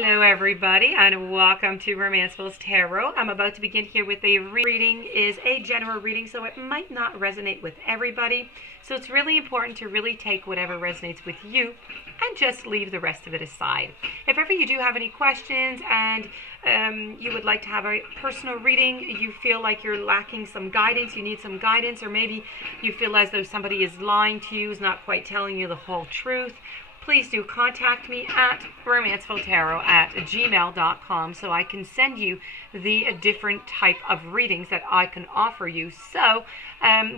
Hello everybody and welcome to Romanceful Tarot. I'm about to begin here with a reading. Is a general reading, so it might not resonate with everybody. So it's really important to really take whatever resonates with you and just leave the rest of it aside. If ever you do have any questions and you would like to have a personal reading, you feel like you're lacking some guidance, you need some guidance, or maybe you feel as though somebody is lying to you, is not quite telling you the whole truth, please do contact me at romancefulltarot@gmail.com so I can send you the different type of readings that I can offer you, so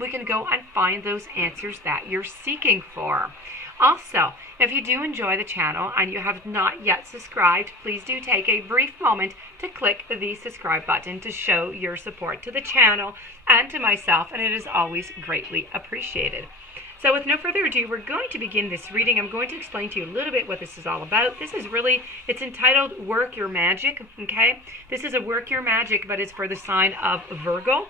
we can go and find those answers that you're seeking for. Also, if you do enjoy the channel and you have not yet subscribed, please do take a brief moment to click the subscribe button to show your support to the channel and to myself, and it is always greatly appreciated. So with no further ado, we're going to begin this reading. I'm going to explain to you a little bit what this is all about. This is really, it's entitled Work Your Magic, okay? This is a Work Your Magic, but it's for the sign of Virgo.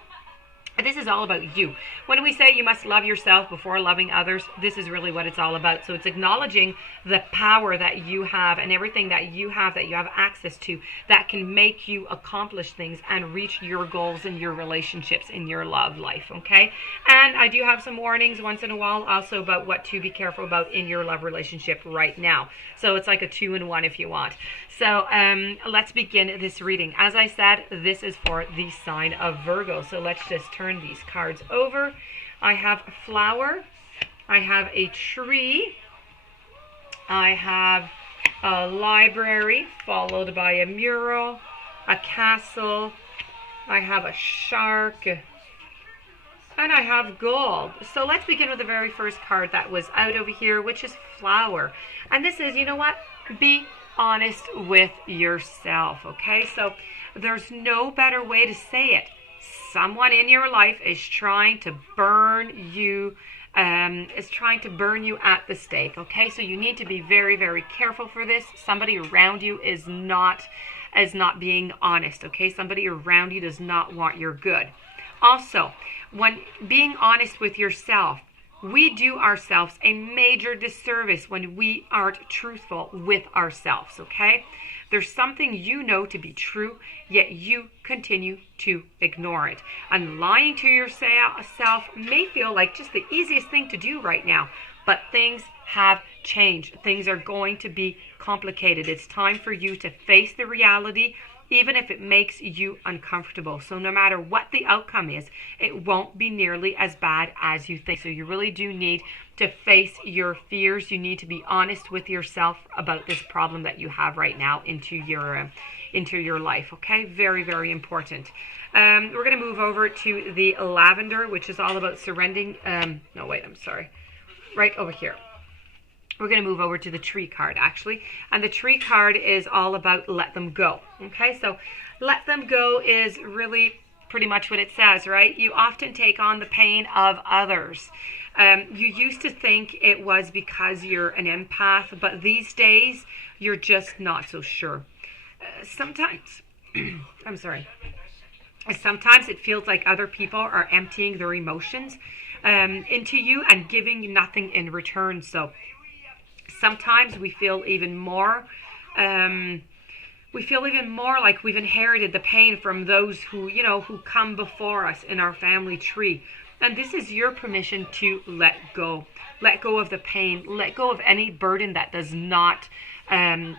And this is all about you. When we say you must love yourself before loving others, this is really what it's all about. So it's acknowledging the power that you have and everything that you have access to that can make you accomplish things and reach your goals in your relationships, in your love life, okay? And I do have some warnings once in a while also about what to be careful about in your love relationship right now. So it's like a 2-in-1 if you want. So let's begin this reading. As I said, this is for the sign of Virgo. So let's just turn these cards over. I have a flower. I have a tree. I have a library followed by a mural, a castle. I have a shark. And I have gold. So let's begin with the very first card that was out over here, which is flower. And this is, you know what? Be honest with yourself, okay? So there's no better way to say it. Someone in your life is trying to burn you, at the stake, okay? So you need to be very, very careful for this. Somebody around you is not being honest, okay? Somebody around you does not want your good. Also, when being honest with yourself, we do ourselves a major disservice when we aren't truthful with ourselves, okay? There's something you know to be true, yet you continue to ignore it. And lying to yourself may feel like just the easiest thing to do right now, but things have changed. Things are going to be complicated. It's time for you to face the reality, even if it makes you uncomfortable. So no matter what the outcome is, it won't be nearly as bad as you think. So you really do need to face your fears. You need to be honest with yourself about this problem that you have right now into your life, okay? Very, very important. We're going to move over to the lavender, which is all about surrendering. Right over here. We're going to move over to the tree card, actually. And the tree card is all about let them go. Okay, so let them go is really pretty much what it says, right? You often take on the pain of others. You used to think it was because you're an empath, but these days you're just not so sure. Sometimes, sometimes it feels like other people are emptying their emotions into you and giving nothing in return. So sometimes we feel even more like we've inherited the pain from those who come before us in our family tree. And this is your permission to let go. Let go of the pain. Let go of any burden that is not yours,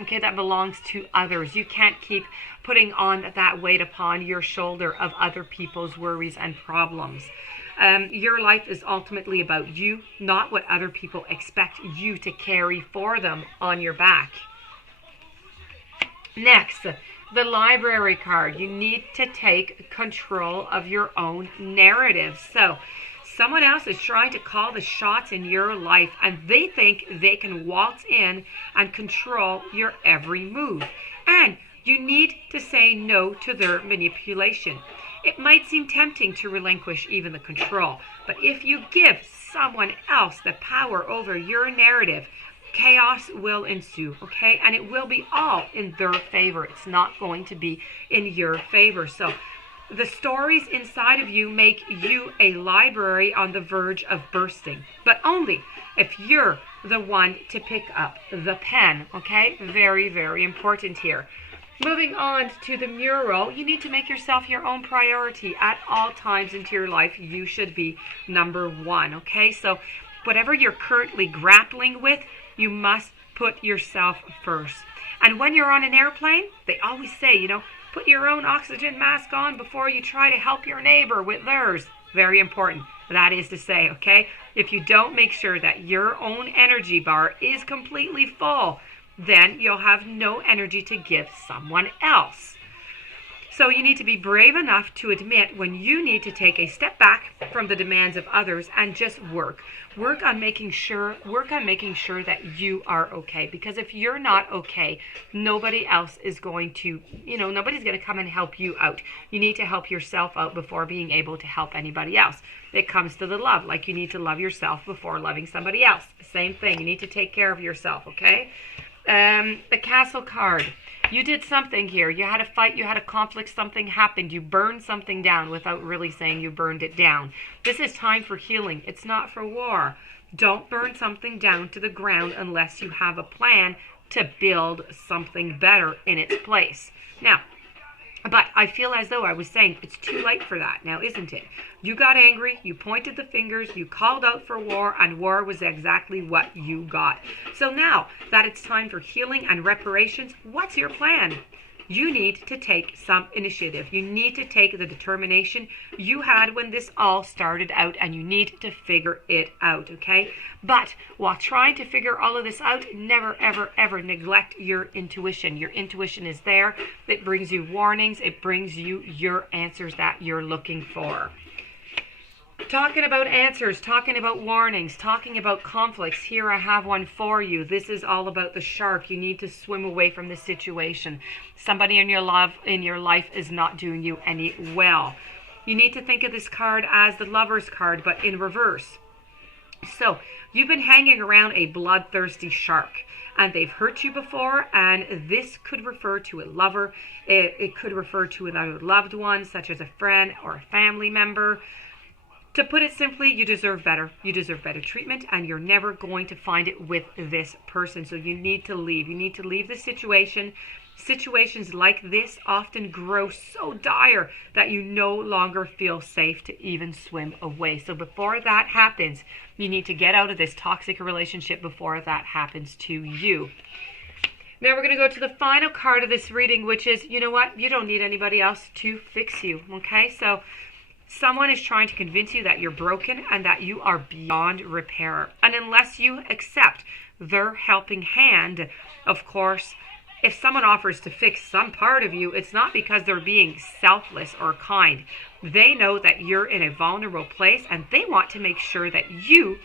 okay? That belongs to others. You can't keep putting on that weight upon your shoulder of other people's worries and problems. Your life is ultimately about you, not what other people expect you to carry for them on your back. Next, the library card. You need to take control of your own narrative. So someone else is trying to call the shots in your life, and they think they can waltz in and control your every move. And you need to say no to their manipulation. It might seem tempting to relinquish even the control, but if you give someone else the power over your narrative, chaos will ensue, okay? And it will be all in their favor. It's not going to be in your favor. So The stories inside of you make you a library on the verge of bursting, but only if you're the one to pick up the pen, okay? Very, very important here. Moving on to the mural, you need to make yourself your own priority at all times into your life. You should be number one, okay? So whatever you're currently grappling with, you must put yourself first. And when you're on an airplane, they always say, you know, put your own oxygen mask on before you try to help your neighbor with theirs. Very important. That is to say, okay, if you don't make sure that your own energy bar is completely full, then you'll have no energy to give someone else. So you need to be brave enough to admit when you need to take a step back from the demands of others and just work. Work on making sure that you are okay. Because if you're not okay, nobody else is going to, nobody's going to come and help you out. You need to help yourself out before being able to help anybody else. It comes to the love, like you need to love yourself before loving somebody else. Same thing, you need to take care of yourself, okay? The Castle card. You did something here. You had a fight, you had a conflict, something happened. You burned something down without really saying you burned it down. This is time for healing. It's not for war. Don't burn something down to the ground unless you have a plan to build something better in its place. Now, but I feel as though I was saying it's too late for that now, isn't it? You got angry, you pointed the fingers, you called out for war, and war was exactly what you got. So now that it's time for healing and reparations, what's your plan? You need to take some initiative. You need to take the determination you had when this all started out, and you need to figure it out, okay? But while trying to figure all of this out, never, ever, ever neglect your intuition. Your intuition is there. It brings you warnings. It brings you your answers that you're looking for. Talking about answers, talking about warnings, talking about conflicts. Here I have one for you. This is all about the shark. You need to swim away from the situation. Somebody in your life is not doing you any well. You need to think of this card as the Lover's card, but in reverse. So you've been hanging around a bloodthirsty shark, and they've hurt you before, and this could refer to a lover. It could refer to another loved one, such as a friend or a family member. To put it simply, you deserve better. You deserve better treatment, and you're never going to find it with this person. So you need to leave. You need to leave the situation. Situations like this often grow so dire that you no longer feel safe to even swim away. So before that happens, you need to get out of this toxic relationship before that happens to you. Now we're going to go to the final card of this reading, which is, you know what? You don't need anybody else to fix you, okay? So someone is trying to convince you that you're broken and that you are beyond repair. And unless you accept their helping hand, of course, if someone offers to fix some part of you, it's not because they're being selfless or kind. They know that you're in a vulnerable place, and they want to make sure that you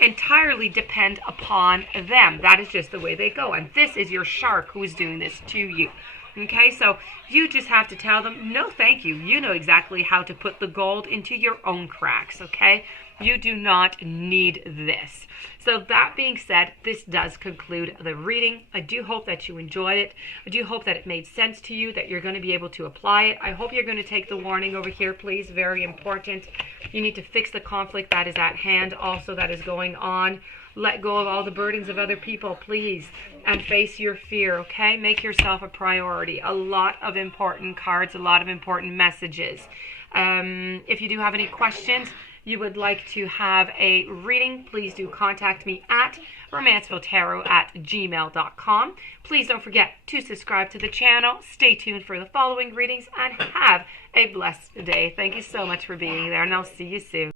entirely depend upon them. That is just the way they go. And this is your shark who is doing this to you. Okay, so you just have to tell them, no thank you. You know exactly how to put the gold into your own cracks, okay? You do not need this. So that being said, this does conclude the reading. I do hope that you enjoyed it. I do hope that it made sense to you, that you're going to be able to apply it. I hope you're going to take the warning over here, please. Very important. You need to fix the conflict that is at hand, also that is going on. Let go of all the burdens of other people, please, and face your fear, okay? Make yourself a priority. A lot of important cards, a lot of important messages. If you do have any questions, you would like to have a reading, please do contact me at romancefulltarot@gmail.com. Please don't forget to subscribe to the channel. Stay tuned for the following readings, and have a blessed day. Thank you so much for being there, and I'll see you soon.